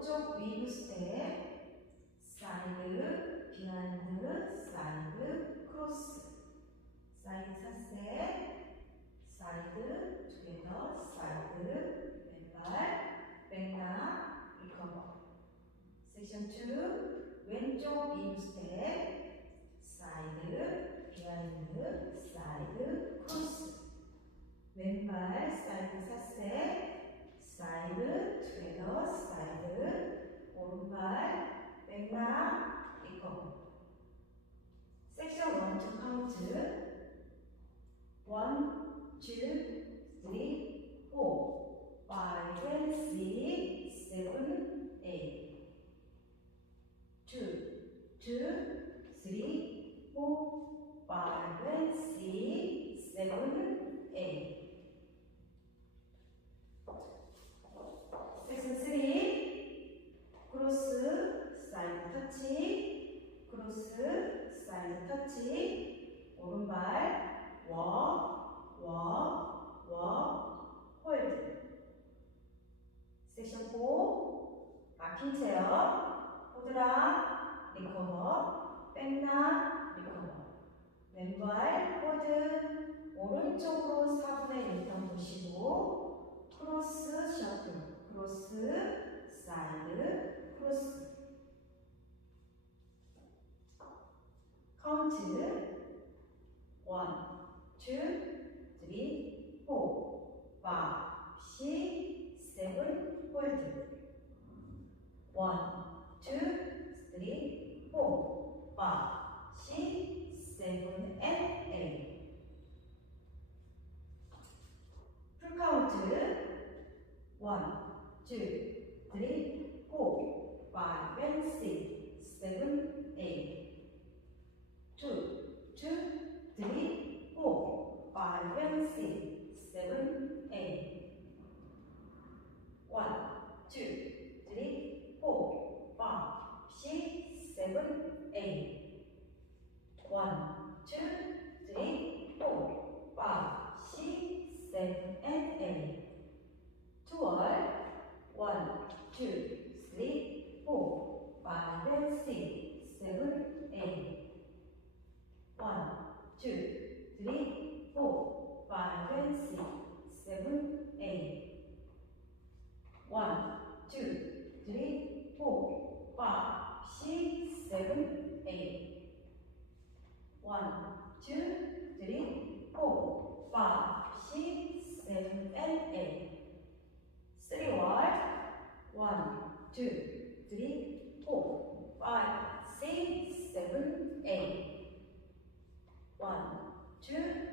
오른쪽 위브 스텝, 사이드, 비하인드, 사이드, 크로스, 사이드 4스텝, 사이드, 투게더, 사이드, 왼발, 백락, 리커버. 섹션 2, 왼쪽 위브 스텝, 사이드, 비하인드, 사이드, 크로스, 왼발, 사이드 4스텝, 사이드, 투게더, 사이드, 오른발, 백락, 리커버. 섹션 1, 2 카운트. 1, 2, 3, 4, 5 and 6, 7, 8. 2, 2, 3, 4, 5 and 6, 7, 8. 섹션 3, 크로스, 사이드 터치, 크로스, 사이드 터치, 오른발, 홀드. 섹션 4, 마킹 체어, 호드락, 리커버, 백락, 리커버. 왼발, 홀드, 오른쪽으로 4분의 1턴 보시고, 크로스, 셔틀, 크로스, 사이드, 크로스. 카운트 1, 2, 3, 4, 5, 6, 7, 홀드. 1, 2, 3, 4, 5, 6, 7, and 8. 풀 카운트 1, 2, 3, 4, 5 and 6, 7, 8. 2, 2, 3, 4, 5 and 6, 7, 8. 1, 2, 3, 4, 5, 6, 7, 8. 1, 2, 3, 4, 5, 6, 7, and 8. 1, 2, 3, 4, 5 and 6, 7, 8. 1, 2, 3, 4, 5 and 6, 7, 8. 1, 2, 3, 4, 5, 6, 7, 8. 1, 2, 3, 4, 5, 6, 7, and 8. 3 word. 1, 2, 3, 4, 5, 6, 7, 8. 1, 2,